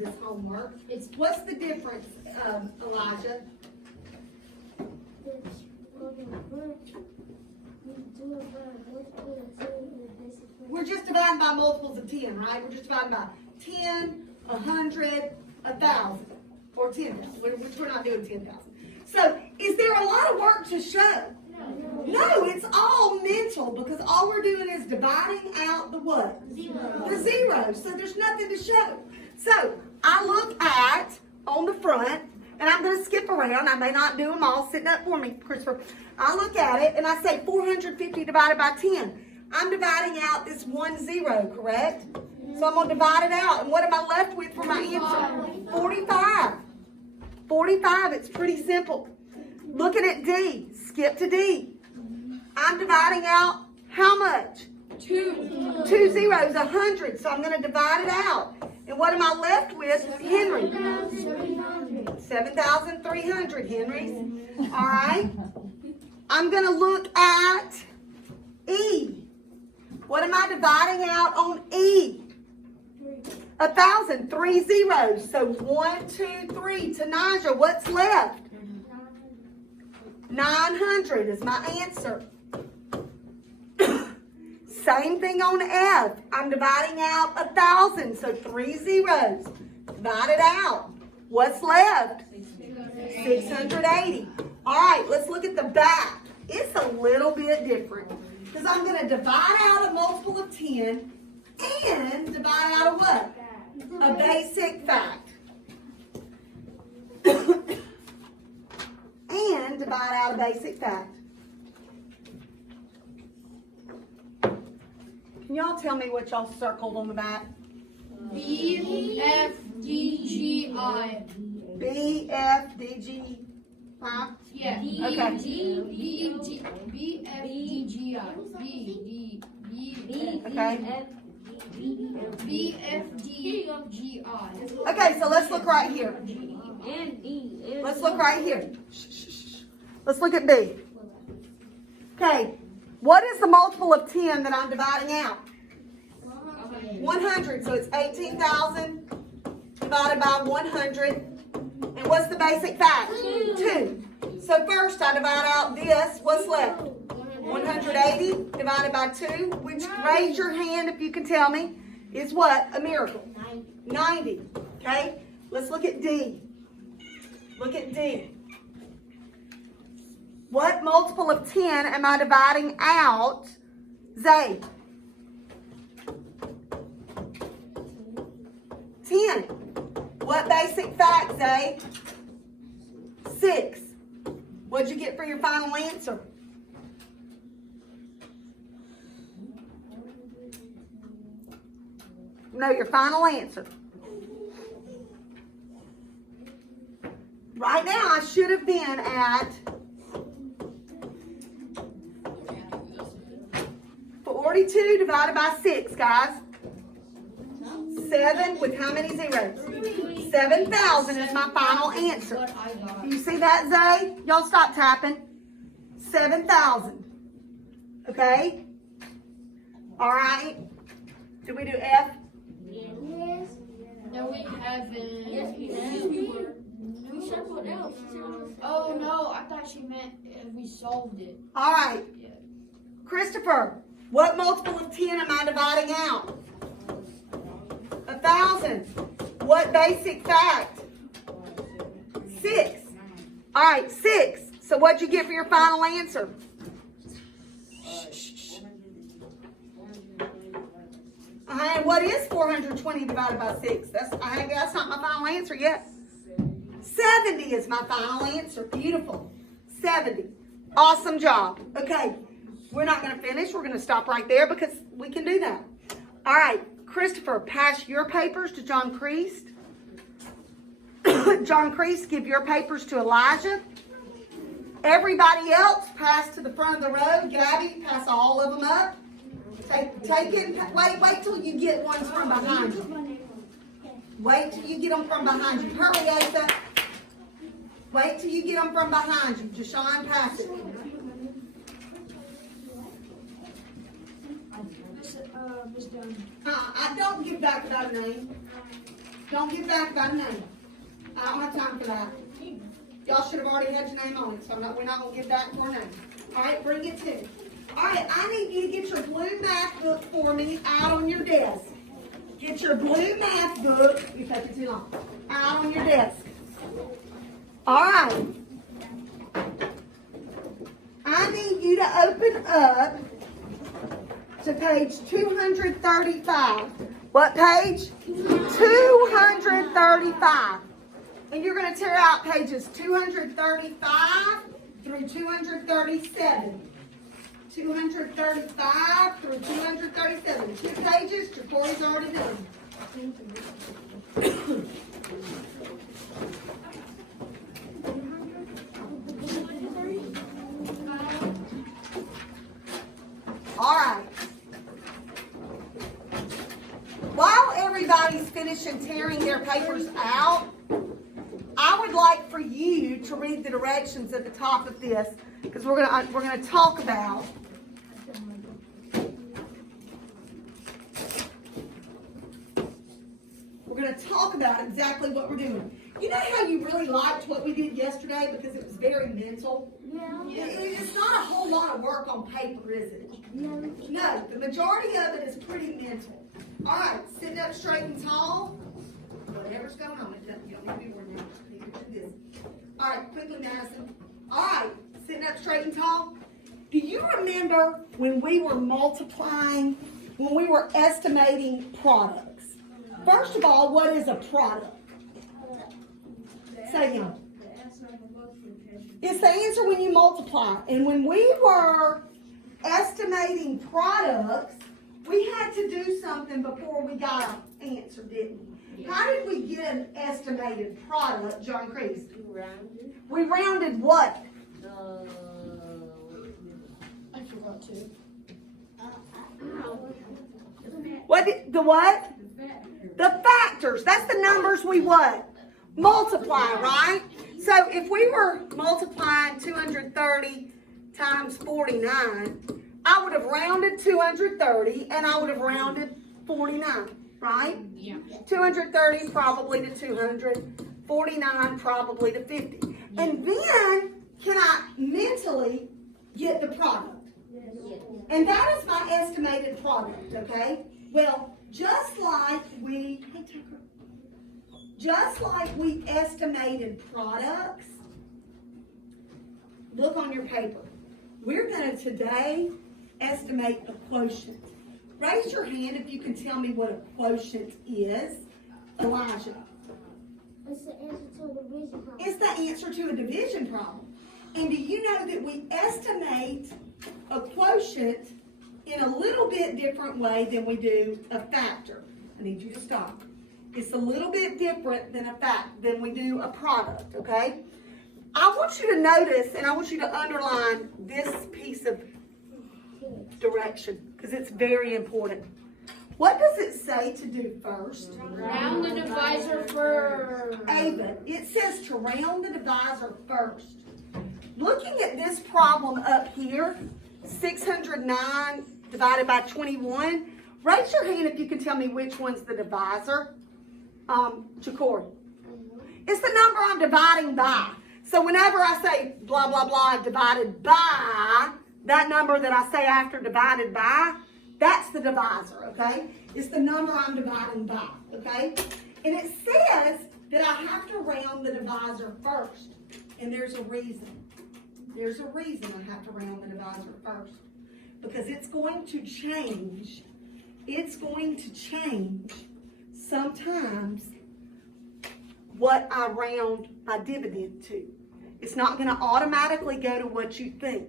this homework. What's the difference, Elijah? We're just dividing by multiples of 10, right? We're just dividing by 10, 100, 1,000, or 10,000, which we're not doing 10,000. So, is there a lot of work to show? No, it's all mental because all we're doing is dividing out the what? The zeros. So there's nothing to show. So I look at on the front, and I'm going to skip around. I may not do them all. Sitting up for me, Christopher. I look at it and I say 450 divided by 10. I'm dividing out this 1 0, correct? So I'm going to divide it out. And what am I left with for my answer? 45. 45. It's pretty simple. Looking at D. Skip to D. I'm dividing out how much? 2 zeros, 100. So I'm going to divide it out. And what am I left with, Henry? 7,300 Henrys. All right. I'm going to look at E. What am I dividing out on E? 1,000. 3 zeros. So 1, 2, 3. Tanaja, what's left? 900 is my answer. Same thing on F. I'm dividing out 1,000, so 3 zeros. Divide it out. What's left? 680. All right, let's look at the back. It's a little bit different because I'm going to divide out a multiple of 10 and divide out a what? A basic fact. And divide out a basic fact. Can y'all tell me what y'all circled on the back? B, F, D, G, I. B, F, D, G, I? Yeah. Okay. B, F, D, G, I. B, Okay. B, F, D, G, I. Okay, so let's look right here. Let's look right here. Let's look at B. Okay, what is the multiple of 10 that I'm dividing out? 100, so it's 18,000 divided by 100. And what's the basic fact? 2. So first I divide out this. What's left? 180 divided by 2, which, raise your hand if you can tell me, is what? A miracle. 90. Okay, let's look at D. Look at D. What multiple of 10 am I dividing out? Zay. 10. What basic fact, Zay? 6. What'd you get for your final answer? No, your final answer. Right now, I should have been at 42 divided by 6, guys. 7 with how many zeros? 7,000 is my final answer. You see that, Zay? Y'all stop tapping. 7,000. Okay? All right. Did we do F? Yes. No, we haven't. Yes, we were. We said what else? Oh, no, I thought she meant if we solved it. All right. Christopher, what multiple of 10 am I dividing out? 1,000. What basic fact? 6. All right, 6. So what'd you get for your final answer? And what is 420 divided by 6? That's not my final answer yet. 70 is my final answer. Beautiful. 70. Awesome job. Okay, we're not going to finish. We're going to stop right there because we can do that. All right, Christopher, pass your papers to John Creast. John Creast, give your papers to Elijah. Everybody else, pass to the front of the row. Gabby, pass all of them up. Take it. Wait till you get ones from behind you. Wait till you get them from behind you. Hurry, Asa. Wait till you get them from behind you. Jashawn, pass it. I don't give back without a name. Don't give back by name. I don't have time for that. Y'all should have already had your name on it, so we're not gonna give back more names. All right, bring it to. All right, I need you to get your blue math book for me out on your desk. Get your blue math book, you take it too long, out on your desk. All right. I need you to open up to page 235. What page? 235. And you're going to tear out pages 235 through 237. 235 through 237. 2 pages, Jacory's already done. All right. While everybody's finishing tearing their papers out, I would like for you to read the directions at the top of this, because we're gonna talk about exactly what we're doing. You know how you really liked what we did yesterday because it was very mental? Yeah. It's not a whole lot of work on paper, is it? No. No, the majority of it is pretty mental. All right, sitting up straight and tall. Whatever's going on, you don't need to be worried now. You can do this. All right, quickly, Madison. All right, sitting up straight and tall. Do you remember when we were multiplying, when we were estimating products? First of all, what is a product? Say young. It's the answer when you multiply. And when we were estimating products, we had to do something before we got an answer, didn't we? How did we get an estimated product, John Kreese? We rounded what? I forgot to. The what? The factors. That's the numbers we what? Multiply, right? So if we were multiplying 230 times 49, I would have rounded 230 and I would have rounded 49, right? Yeah. 230 probably to 200, 49 probably to 50. And then can I mentally get the product? And that is my estimated product, okay? Well, just like we estimated products, look on your paper. We're going to today estimate a quotient. Raise your hand if you can tell me what a quotient is. Elijah. It's the answer to a division problem. It's the answer to a division problem. And do you know that we estimate a quotient in a little bit different way than we do a factor? I need you to stop. It's a little bit different than than we do a product, okay? I want you to notice and I want you to underline this piece of direction because it's very important. What does it say to do first? Round the divisor first. Ava, it says to round the divisor first. Looking at this problem up here, 609 divided by 21, raise your hand if you can tell me which one's the divisor. Jacory. It's the number I'm dividing by. So whenever I say blah, blah, blah divided by, that number that I say after divided by, that's the divisor, okay? It's the number I'm dividing by, okay? And it says that I have to round the divisor first. And there's a reason. There's a reason I have to round the divisor first. Because it's going to change. It's going to change sometimes what I round my dividend to. It's not going to automatically go to what you think,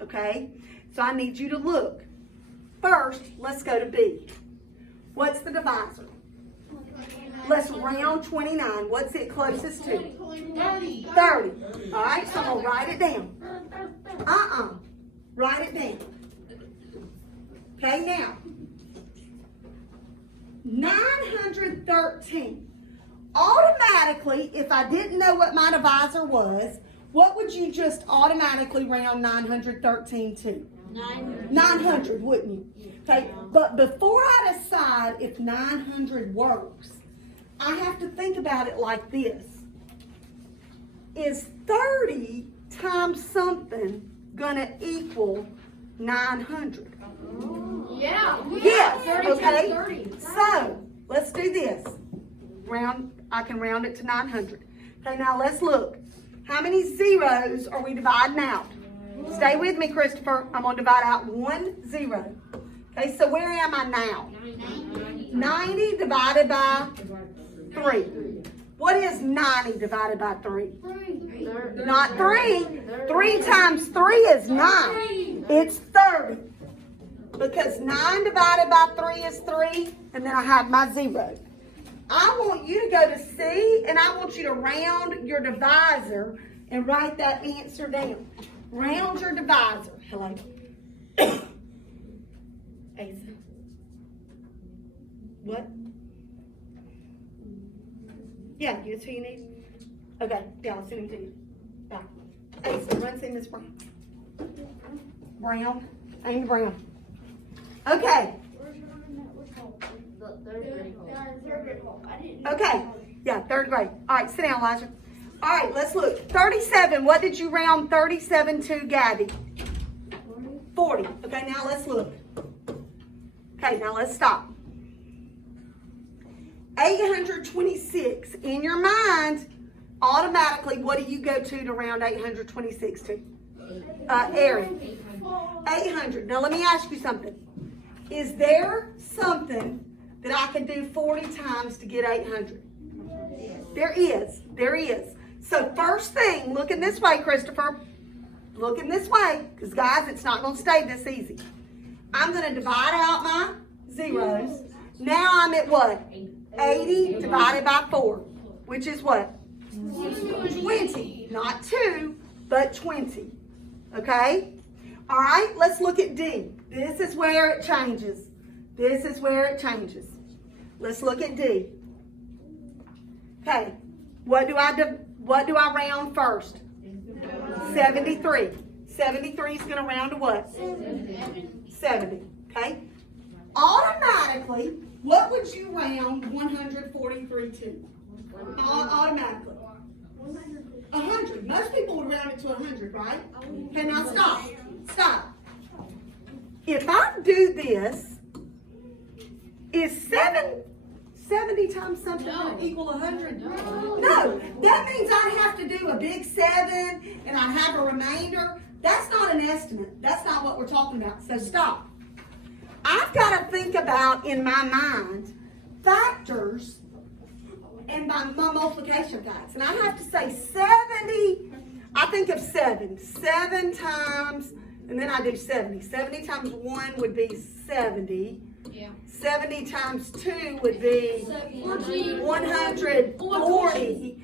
okay? So I need you to look. First, let's go to B. What's the divisor? Let's round 29. What's it closest to? 30. 30. All right, so I'm going to write it down. Write it down. Okay, now. 913. Automatically, if I didn't know what my divisor was, what would you just automatically round 913 to? 900, wouldn't you? Okay, but before I decide if 900 works, I have to think about it like this. Is 30 times something gonna equal 900? Yeah. Yes, 30 okay. times 30. So, let's do this. I can round it to 900. Okay, now let's look. How many zeros are we dividing out? Stay with me, Christopher. I'm gonna divide out 1 0. Okay, so where am I now? 90 divided by 3. What is 90 divided by 3? Not 3. 3 times 3 is 9. It's 30. Because 9 divided by 3 is 3, and then I have my 0. I want you to go to C, and I want you to round your divisor and write that answer down. Round your divisor. Hello. Asa. What? Yeah, that's who you need? Okay, yeah, I'll send him to you. Bye. Asa, run see Miss Brown. Brown. Amy Brown. Okay. Okay. Yeah, 3rd grade. All right, sit down, Elijah. All right, let's look. 37. What did you round 37 to, Gabby? 40. Okay, now let's look. Okay, now let's stop. 826. In your mind, automatically, what do you go to round 826 to? Erin. 800. Now, let me ask you something. Is there something that I can do 40 times to get 800? There is. There is. So first thing, looking this way, Christopher. Looking this way. Because, guys, it's not going to stay this easy. I'm going to divide out my zeros. Now I'm at what? 80 divided by 4. Which is what? 20. Not 2, but 20. Okay? All right, let's look at D. This is where it changes. This is where it changes. Let's look at D. Okay, what do I round first? 73. 73 is going to round to what? 70. Okay. Automatically, what would you round 143 to? Automatically. 100. Most people would round it to 100, right? Okay, now stop. Stop. If I do this, is 70 times something going to equal 100? No. That means I'd have to do a big 7 and I'd have a remainder. That's not an estimate. That's not what we're talking about. So stop. I've got to think about, in my mind, factors and my multiplication facts. And I have to say 70, I think of 7. 7 times, and then I do 70. 70 times 1 would be 70. Yeah. 70 times 2 would be 140.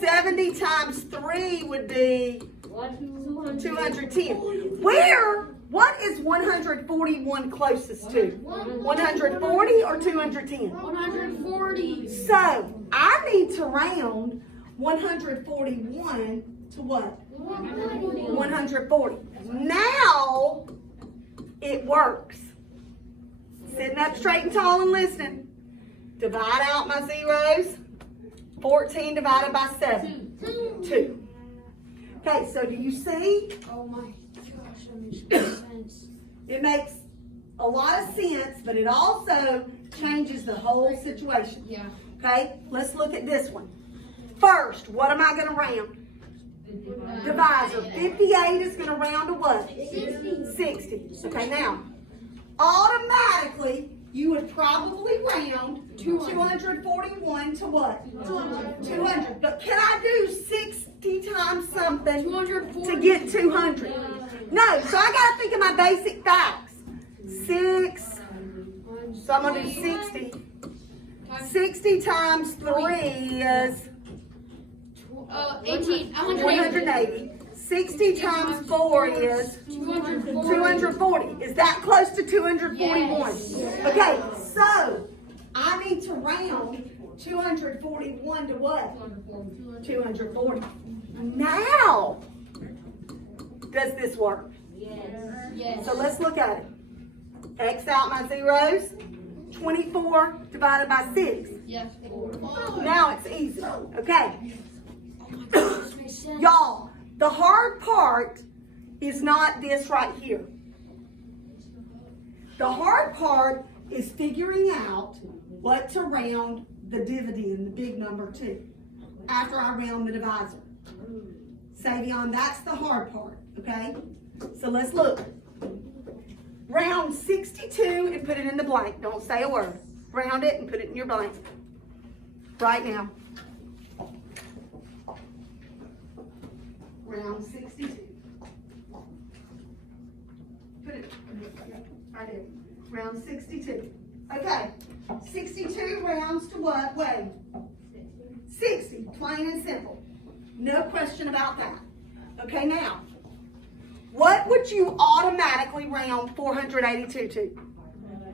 70 times 3 would be 210. What is 141 closest to? 140 or 210? 140. So, I need to round 141 to what? 140. Now, it works. Sitting up straight and tall and listening. Divide out my zeros. 14 divided by 7. 2. Okay, so do you see? Oh my gosh, that makes no sense. It makes a lot of sense, but it also changes the whole situation. Yeah. Okay, let's look at this one. First, what am I going to round? Divisor. 58 is going to round to what? 60. Okay, now, automatically, you would probably round 241 to what? 200. But can I do 60 times something to get 200? No, so I got to think of my basic facts. 6, so I'm going to do 60. 60 times 3 is 180. 60 times 4 is 240. Is that close to 241? Yes. Okay, so I need to round 241 to what? 240. Now, does this work? Yes. So let's look at it. X out my zeros. 24 divided by 6. Yes. Now it's easy, okay? Oh my God, this makes sense. Y'all, the hard part is not this right here. The hard part is figuring out what to round the dividend, the big number to, after I round the divisor. Savion, that's the hard part, okay? So let's look. Round 62 and put it in the blank. Don't say a word. Round it and put it in your blank. Right now. Round 62. Put it right there. Round 62. Okay. 62 rounds to what? Wait. 60. Plain and simple. No question about that. Okay, now. What would you automatically round 482 to?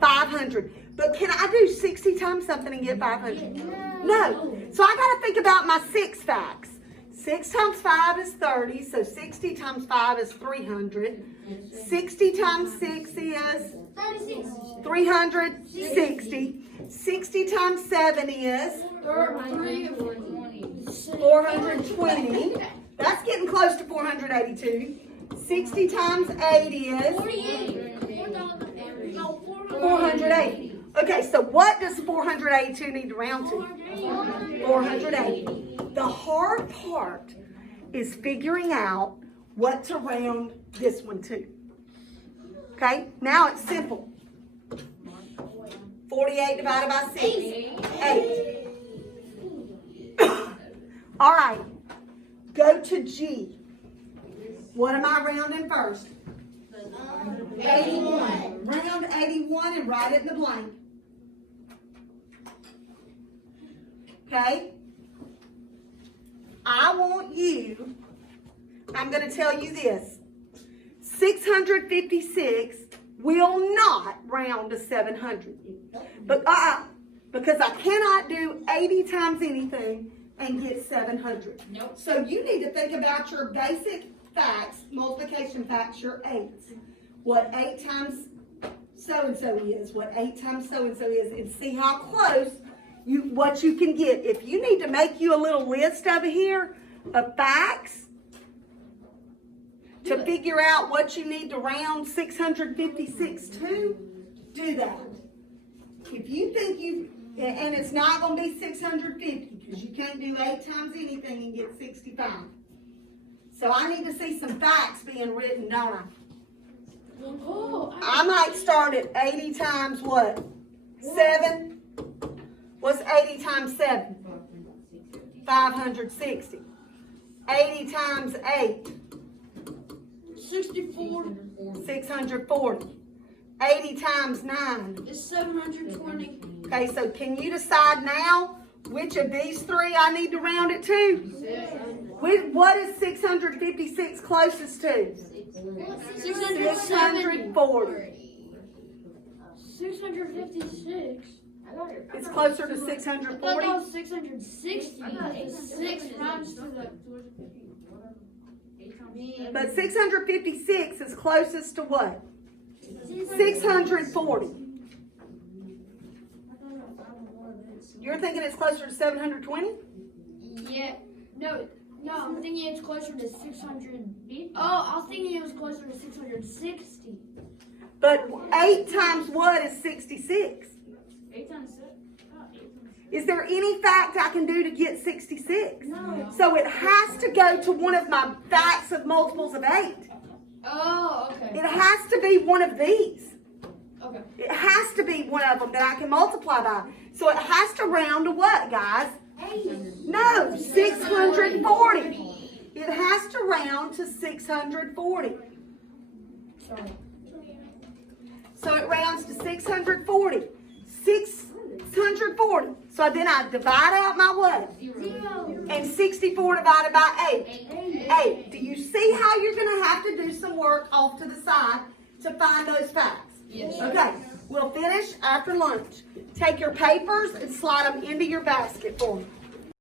500. But can I do 60 times something and get 500? No. So I got to think about my 6 facts. 6 times 5 is 30, so 60 times 5 is 300. 60 times 6 is 36. 360. 60 times 7 is 420. That's getting close to 482. 60 times 8 is 480. Okay, so what does 482 need to round to? 480. The hard part is figuring out what to round this one to. Okay, now it's simple. 48 divided by 6. 8. All right, go to G. What am I rounding first? 81. Round 81 and write it in the blank. Okay? I want you, I'm going to tell you this. 656 will not round to 700. But because I cannot do 80 times anything and get 700. Nope. So you need to think about your basic facts, multiplication facts, your 8s. What 8 times so-and-so is, what 8 times so-and-so is, and see how close what you can get. If you need to make you a little list over here of facts to figure out what you need to round 656 to, do that. If you think and it's not going to be 650 because you can't do 8 times anything and get 65. So I need to see some facts being written, don't I? I might start at 80 times what? 7? What's 80 times 7? 560. 80 times 8? 64 640. 80 times 9? is 720. Okay, so can you decide now which of these 3 I need to round it to? What is 656 closest to? 640. 656. It's closer to I thought 640. that was 660. 6 rounds to the. But 656 is closest to what? 640. You're thinking it's closer to 720? Yeah. No, I'm thinking it's closer to 600. Oh, I was thinking it was closer to 660. But 8 times what is 66? 8 times 6. Is there any fact I can do to get 66? No. So it has to go to one of my facts of multiples of 8. Oh, okay. It has to be one of these. Okay. It has to be one of them that I can multiply by. So it has to round to what, guys? 80. No, 640. It has to round to 640. Sorry. So it rounds to 640. 640. So then I divide out my what? 0. And 64 divided by 8. 8. Do you see how you're going to have to do some work off to the side to find those facts? Yes. Okay, we'll finish after lunch. Take your papers and slide them into your basket for me.